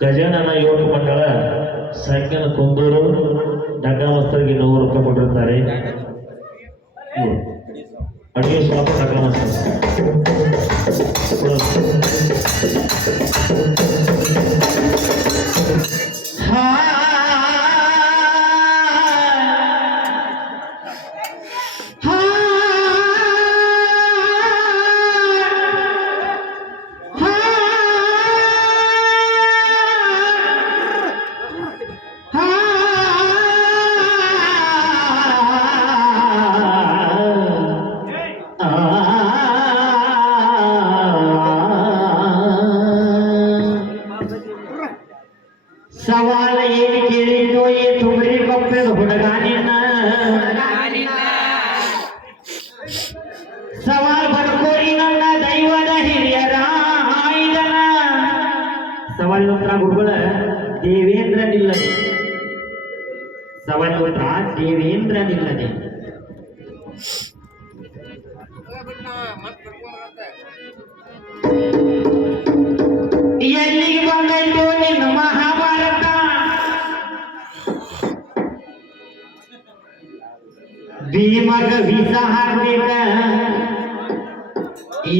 ಗಜಾನನ ಯುವಕ ಮಂಡಳ ಸಾಯಂಕಾಲ ಕುಂದೂರು ಡಗ್ಗಾಮಸ್ತರಿಗೆ 100 ರೂಪಾಯಿ ಕೊಟ್ಟಿರ್ತಾರೆ. ಅಡಿಗೆ ಶಾಪ್ ಡಗ್ಗಾಮಸ್ತರ್ ಸವಾಲ ಏನು ಕೇಳಿದ್ದು ಈ ತುಮರಿ ಕೊಪ್ಪದ ಹುಡುಗಾನಿನ ಸವಾಲ್ ಬರ್ಕೋರಿ ನನ್ನ ದೈವದ ಹಿರಿಯರ ಆಯ್ದನ ಸವಾಲ್ ಉತ್ತರ ಗುರುಗಳ ದೇವೇಂದ್ರ ನಿಲ್ಲದೆ ಸವಾಲ್ ಉತ್ತರ ದೇವೇಂದ್ರ ನಿಲ್ಲದೆ ಎಲ್ಲಿಗೆ ಬಂದೈತು ನಿನ್ನ ಮಹಾಭಾರತ ಭೀಮಗ ವಿಷ ಹಾಕ್ಬೇಕ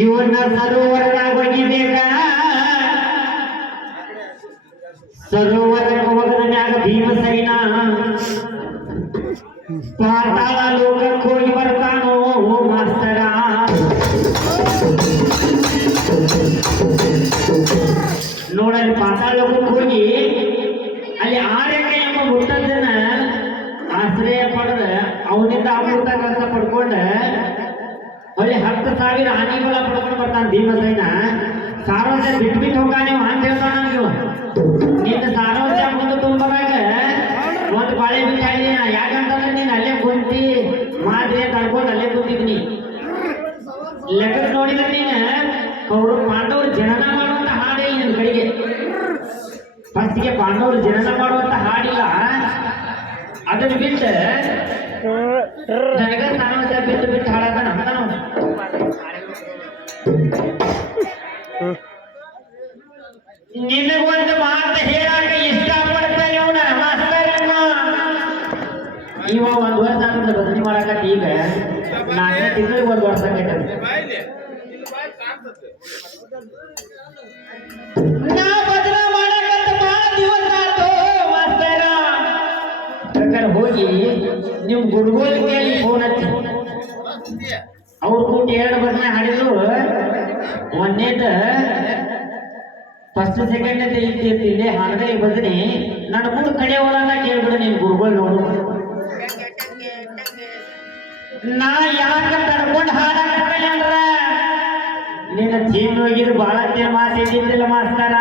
ಇವನ್ನ ಸರೋವರದಾಗ ಒಗಿಬೇಕ ಸರೋವರಕ್ಕೆ ಹೋಗದ ಮ್ಯಾಗ ಭೀಮಸೈನ ಪಾತಾಳ ಲೋಕಕ್ಕೆ ಹೋಗಿ ಬರ್ತಾನೋ ಮಾಸ್ತರ ನೋಡಲ್ಲಿ ಪಾತಾಳ ಲೋಕಕ್ಕೆ ಹೋಗಿ ಅಲ್ಲಿ ಆರ್ಯಕ ಎಂಬ ಮುತ್ತಜ್ಜನ ಆಶ್ರಯ ಪಡೆದ ಅವನಿಂದ ಅಮೃತ ಕಷ್ಟ ಪಡ್ಕೊಂಡ ಅಲ್ಲಿ 10,000 ಆನೆಗಳ ಪಡ್ಕೊಂಡು ಬರ್ತಾನೆ ಭೀಮಸೈನ. ಸಾರೋಜ ಬಿಟ್ಟು ಹೋಗ ನೀವು ಅಂತ ಹೇಳ್ತಾನ ನೀವು ನಿನ್ನ ಸಾರೋಜ ಮುಂದೆ ತುಂಬದಾಗ ಒಂದು ಬಾಳೆ ಬಿಟ್ಟಾಡಿ ಯಾಕಂತಂದ್ರೆ ನೀನು ಅಲ್ಲೇ ಕುಂತಿ ಮಾದ್ರೆ ತಡ್ಕೊಂಡು ಅಲ್ಲೇ ಕುಂತಿದ್ನಿ ಲೆಕ್ಕಕ್ಕೆ ನೋಡಿದ್ರೆ ನೀನು ಅವರು ಪಾಂಡವರು ಜನನ ಮಾಡುವಂತ ಹಾಡೇ ನಿನ್ನ ಕಡೆಗೆ ಫಸ್ಟಿಗೆ ಪಾಂಡವರು ಜನನ ಮಾಡುವಂತ ಹಾಡಿಲ್ಲ. ಅದನ್ನು ಬಿಟ್ಟು ನನಗ ಸಾರೋಜ ಬಿಟ್ಟು ಹಾಡಾದ ಅಂತ ನಾವು ನಿನಗೊಂದು ಮಾತು ಹೇಳಾಕ ಇಷ್ಟಪಡ್ತಾನೆ ಅವನ ಮಾಸ್ತರನ್ನ. ಇವ 1 ವರ್ಷ ಅಂತ ಬದಲಿ ಮಾಡಾಕತ್ತ ಈಗ 4ನೇ ತಿಂಗಳಿಗೆ 1 ವರ್ಷ ನಾ ಬದಲ ಮಾಡಾಕತ್ತ ಭಾಳ ದಿವಸ ಆಯ್ತು ಮಾಸ್ತರ. ಬೇಕಾದ್ರೆ ಹೋಗಿ ನೀವು ಗುರುಗೋಲ್ ಕೇಳಿ ಫೋನ್ ಹಚ್ಚಿ ಅವ್ರು ಕೂಟಿ 2 ಬದನೆ ಹಾಡಿದ್ರು. ಒಂದೇದ ಫಸ್ಟ್ ಸೆಕೆಂಡ್ ಅಂತ ಇಲ್ಲೇ ಹಾಡದೆ ಬದನಿ ನನ್ನ ಕೂಡ ಕಡೆ ಹೋಗಲ್ಲ ಕೇಳ್ಬಿಡು ನೀನು ಗುರುಗಳು ನೋಡು. ನಾ ಯಾಕ ತಡ್ಕೊಂಡು ಹಾಡಾಕತ್ತೇನೆ ಅಂದ್ರ ನಿನ್ನ ಜೀವನ ಹೋಗಿದ್ರು ಭಾಳ ಮಾತಿದ್ದಿಲ್ಲ ಮಾಸ್ತರ.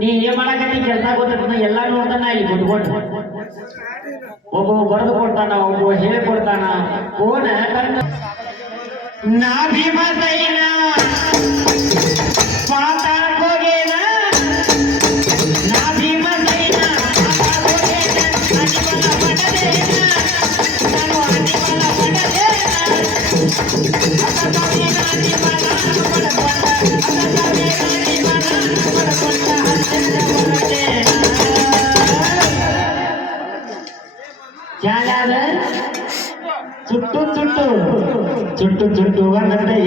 ನೀ ಏನ್ ಮಾಡಕತ್ತಿ ಕೆಲಸ ಗೊತ್ತ ಎಲ್ಲ ನೋಡ್ತಾನ ಇಲ್ಲಿ ಕುತ್ಕೊಂಡು ಒಬ್ಬ ಬರೆದು ಕೊಡ್ತಾನ ಒಬ್ಬ ಹೇಳ್ಕೊಡ್ತಾನ ಫೋನ್ ನಾ ಭೀಮಸೈನ ಪಾತಾಳಕ್ಕೆ ಹೋಗೇನ ನಾ ಭೀಮಸೈನ ಅನಿಮಲ ಪಡದೇನ ನಾನು ಅನಿಮಲ ಪಡದೇನ ಅನಿಮಲ ಚುಟ್ಟು ಚುಟ್ಟು ಚುಟ್ಟು ಚುಟ್ಟು ಅನ್ನತ್ತೆ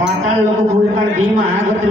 ಪಾತಾಳ ಲೋಕ ಭೂಮಿಕಾಳ ಭೀಮ ಗೊತ್ತಿಲ್ಲ